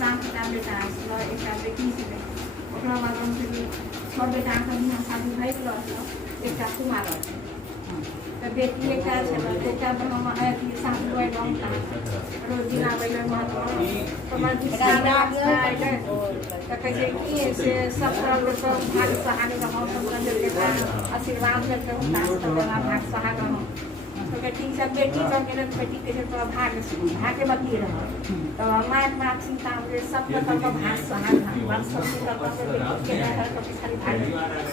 सातवटा बेटा र एउटा बेटी छ ओकरा बाद हम छ बेटा हामी शादी भइ गेल एकटा कुमार त बेटी एकटा छ बेटा हम आइ साथ गए गाउँ रोज दिन आबै ल प्रमाण त कहै कि से सब लोग भाग सहारे हम सब आशीर्वाद करके भाग सहारा तो ठीक से बेटी बेटी के भाग बती रहा तो माँ बाप चिंता सब भाग सहारा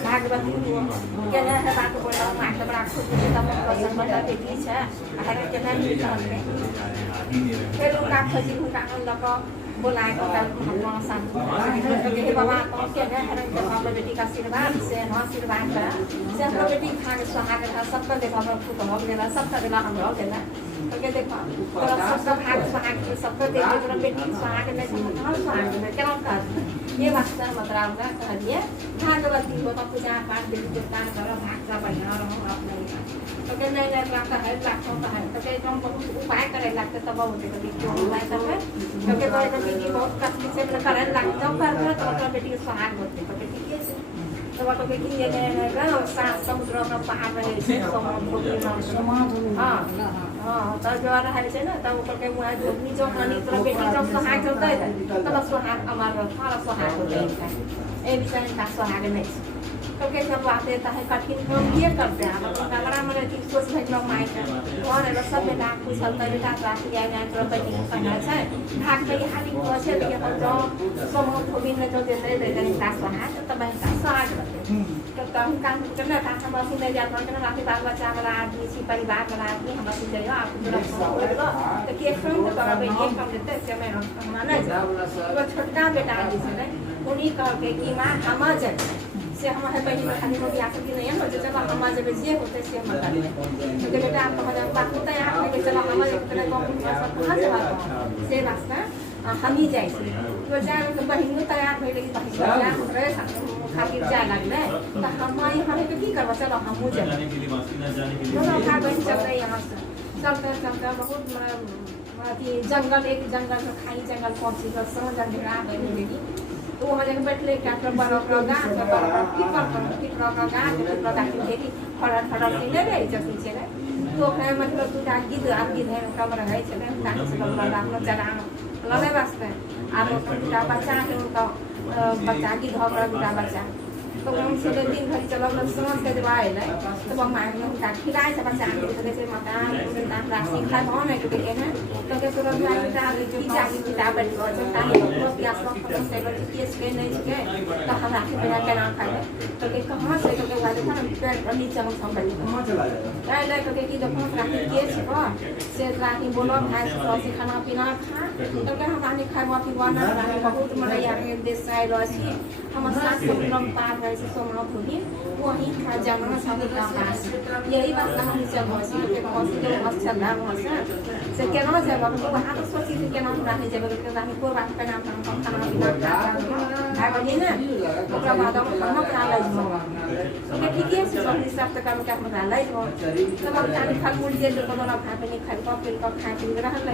भागवती बात बोला माँ बड़ा खुद बेटी फिर उनका खोजी उनका बोलाए बाबा बेटी का आशीर्वाद से आशीर्वाद करा से हम बेटी खाने सुहाग था सबका देखा खुद हो गया सबका दिला हम हो गया तो क्या देखा सबका भाग सुहाग सबका देख बेटी सुहाग में सुहाग में क्या कर ये वास्ता मतलब का कह दिए भागवती को तो पूजा पाठ बेटी देवता करो भाग का बना रहो अपने तो क्या नहीं लगता है लाखों का है तो क्या तुम बहुत उपाय करे लगते तब होते कभी क्यों उपाय सब है तो क्या तो बेटी बहुत कष्ट से करे लगता पर तो बेटी के सुहाग होते तो बेटी कैसे तो वो बेटी ये ना सात समुद्र का पार रहे से समुद्र हाँ तो जो आ रहा है ना तो ऊपर के मुआ जो नीचे खानी तो बेटी जब सुहाग होता है तब सुहाग हमारा सारा सुहाग होता है ये विषय का सुहाग नहीं तो कैसे बात देता है कठिन काम ये करते हैं मतलब बड़ा मेरे ठीक सोच भेज लोग माइक और है सब बेटा कुछ चलता बेटा रात गया जाए तो बेटी संगा है भाग पे हाली को अच्छे लगे तो जो समूह को भी न जो देते देते हैं क्लास वहाँ तो तब है साग तो तब काम करना था हम बस नहीं जाते हैं रात बाल बच्चा वाला आदमी सी परिवार वाला आदमी हम बस जाइए आप जो तो के फ्रेंड तो बड़ा बेटी काम देते हैं से मैं माना जाए वो छोटा बेटा जिसने उन्हीं का कि माँ हम जब से हम है पहले खाली को भी आकर के नहीं है जब हम जब जे होते से हम करते हैं तो बेटा आपको मतलब बात होता है आपने चला हम एक तरह का सब कहां से बात से रास्ता हम ही जाए तो जान तो बहिन तैयार भइले कि बहिन तैयार रहे खातिर जाए लागले तो हम यहाँ पे की करबा चलो हम हो जाए दोनों भाई बहन चल रहे यहाँ से चलते बहुत जंगल एक जंगल में खाई जंगल पहुंची तो समझ जंगल बनी तो वहाँ जाकर बैठ ले क्या कर बड़ा गाँव का गाँव खेती फड़ा ले रहे जब पीछे रहे तो है मतलब तू गिद्ध आप गिद्ध है कमर है चले कान से बड़ा हम लोग जरा लड़े वास्ते आप उनका बच्चा है उनका बच्चा गिद्ध होगा बच्चा तो हम सीधे दिन भर चलो लोग समझ के दवाई ले तो हम मार में उनका खिलाए से बच्चा के तो जैसे माता उनका राशि खाए भाव नहीं के ना तो के तुरंत में किताब जो चाहिए किताब बैठ गया जो ताली को प्यास को खत्म से बैठ के इसके नहीं के तो हम राशि बिना के नाम खाए तो के कहां से तो के वाले था पेट पर नीचे हम सब बैठ कहां चला जाए ले तो के की जो राशि के से राशि बोलो भाई से खाना पीना खा तो के हम राशि खाए वापस वाना बहुत मजा यार देश से रही हम साथ सब पार से सोना भूमि वहीं का जन्म समुद्र पास यही बात हम जब हंसी के हंसी के अच्छा नाम हंसा से केना जब हम वहां तो सोची थी केना रानी जब के रानी को बात का नाम हम खाना पीना खा बनी ना ओकरा बाद हम बना लै ओके ठीक है से सब हिसाब से काम क्या बना लै तो हम खाली फल मूल जे को ना खा पे खाई को फिर को खा पी रहल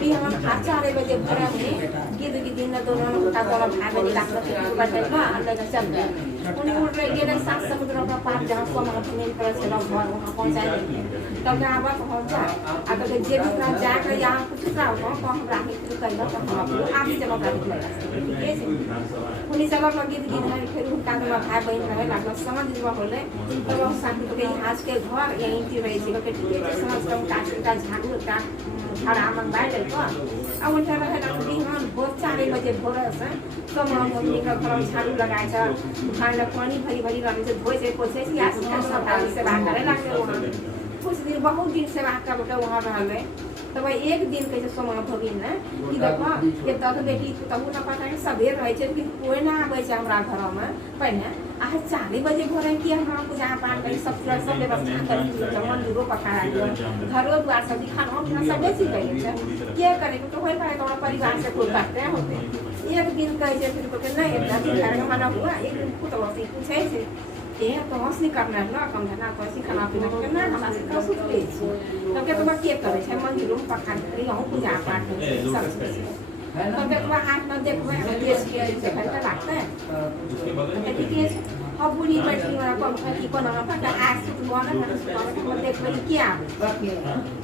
भी हम 4 बजे भोर में गिद्ध की दिन दोनों का बोला भाई बनी डॉक्टर के बताइबा अंदर चल गए उन्हें उठ रही है सात समुद्र का पार जहाँ को महत्वपूर्ण तरह से लोग घर वहाँ पहुँचाए तब यहाँ पर पहुँचा अगर जे भी तरह जाकर यहाँ कुछ का हो तो हम राखी शुरू कर लो तो हम आप ही जगह राखी ठीक है उन्हीं जगह पर गीत गीत है फिर उनका भाई बहन रहे लागल समझ जब होले तो वो साथी के आज के घर यहीं की रही थी कि ठीक है समझ कर काट का झाड़ू का झाड़ा मंगवा ले तो अब उनका रहे ना कि हम बहुत 4 बजे भोर से तो हम मम्मी का घर झाड़ू लगाए छ खाना पानी भरी भरी रहे से धोए से पोछे से आज का सफाई से बात करे लगे वहां कुछ दिन बहुत दिन से बात कर वहां रहले तो भाई एक दिन कैसे सोमा भगिन ना कि देखो ये तो बेटी तो ना पता है सबेर रहे छै कि कोई ना आबै छै हमरा घर में पहिने आज 4 बजे भोरे कि हमरा पूजा पाठ करी सब व्यवस्था करी मंदिरो पकाया गया घरो द्वार सब खाना अपना सब चीज करी छै के करे तो होय पाए तो परिवार से कोई करते होते एक दिन कहे छै फिर को नहीं एक दिन घर में माना हुआ एक दिन खुद वसी पूछे छै ये तो हंसनी करना ना कम धना कोसी खाना पीना करना हमरा से का सुत ले छी तब के तो के करे छै मंदिरो पकाया करी हम पूजा पाठ सब तो देखो आज ना देखो केस किया इसे घंटा लगता है तो केस अब बुरी बैठी वाला कम को ना पता आज से बोला ना देखो क्या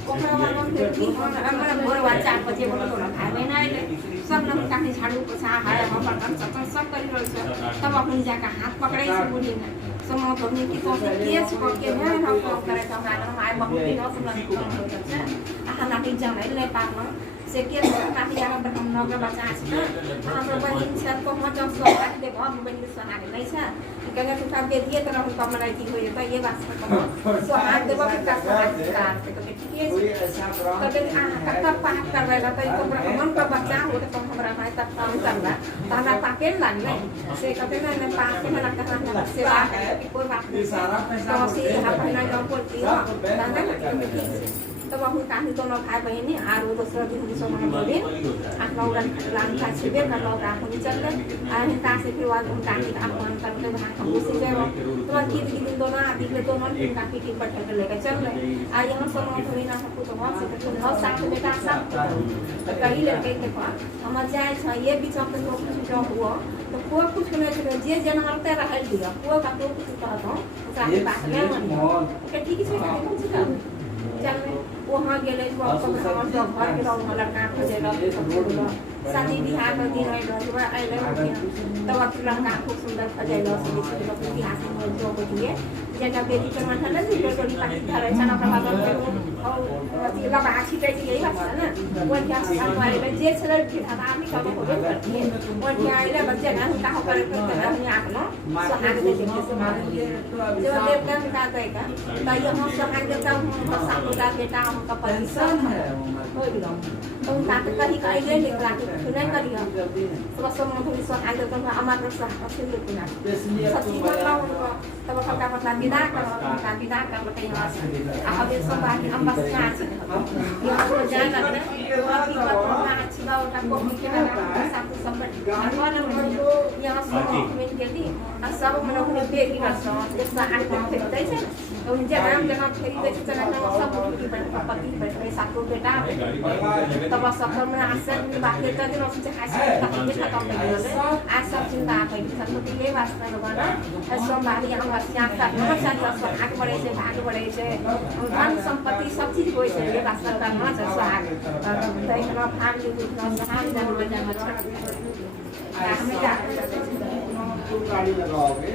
ओकरा वाला देखी हमरा भोर वा 4 बजे बोला तो खाए ना सब लोग काफी झाड़ू पोछा हाय हम बर्तन सब करी रहल छै तब अपन जाके हाथ पकड़ै छै बुढ़ी ने समय हमने की तो केस को के है हम काम करे तो हम आए बहुत दिन हो सब आ ना के जाने ले पामा से के काफी जगह पर हम लोग बच्चा छै हम बहिन छै को हम जब सब देखो हम बहिन सोना के नहीं छै कहले तो सब दे दिए तो हम कम लड़ाई हो जाता ये बात से सो हाथ देबो के का का तो ठीक है तब कब पाक करबै ला तो हमन का बच्चा हो तो हमरा भाई तक काम करला ताना पाके लाने से कहते ना पाक के ना कहना सेवा है कोई बात नहीं सारा पैसा से हम ना जब बोलती हो ताना तब हम काफी दोनों भाई बहन आरो दूसरा दिन हम सब हम बोले आप लोग लान का छिबे कर लोग आप नहीं चल रहे आ का से फिर वाद हम काफी अपन करके वहां हम उसी से तो की दिन दोनों आदि के दोनों दिन काफी की बैठे कर लेके चल रहे आ यहां सब हम थोड़ी ना सब तो हम से तो हम साथ बेटा सब कहीं लेके देखो हम जाए छ ये बीच में तो कुछ जो हुआ तो कोई कुछ नहीं जे जनमते रहल दिया कोई का तो कुछ कहतो ओकरा बात नहीं ठीक है कुछ का चल वहाँ गेले सब घर के लोग लड़का खोजेला शादी बिहार में दिन है लोग आइले तब लड़का खूब सुंदर खोजेला सब लोग बिहार से जो बोलिए जगह बेटी के माथा ना तो टोली पाटी धरे छना प्रभाव और लगा आछी पे यही बात है ना वो क्या हमारे जे छले के आदमी का हो करती है वो क्या आइले बच्चे ना का हो करे तो आदमी आकलो सहाग दे के जो देवता का कहेगा ताई हम सहाग देता हम साथ का बेटा हम का परिश्रम है हो गया तो उनका कहीं कहीं ले निकला सुनाई करियो तो सब हम थोड़ी सहाग देता हम हमारे साथ से लेना सच्ची बात तब का मतलब विदा कर बताइए आ अब सब बाकी हम बस यहाँ से ये तो जान लगता है और की बात हम अच्छी बात का को के ना सब सब और यहाँ सब में जल्दी सब हम लोग ने बेटी का सो जैसा आठ तक दै छै तो जगह फेरी दै छै चला सब की पति बैठे सातो बेटा तब सब में आसे बात के दिन उससे खासी खत्म हो गए आज सब चिंता है सब तो ये वास्ता लगाना सब बाकी हम बच्चा का आगे बढ़े से आगे बढ़े से धन संपत्ति सब चीज होय छै ये वास्ता करना छै सुहाग देखना भाग ले उठना सुहाग जरूर जाना हमें क्या गाड़ी लगाओगे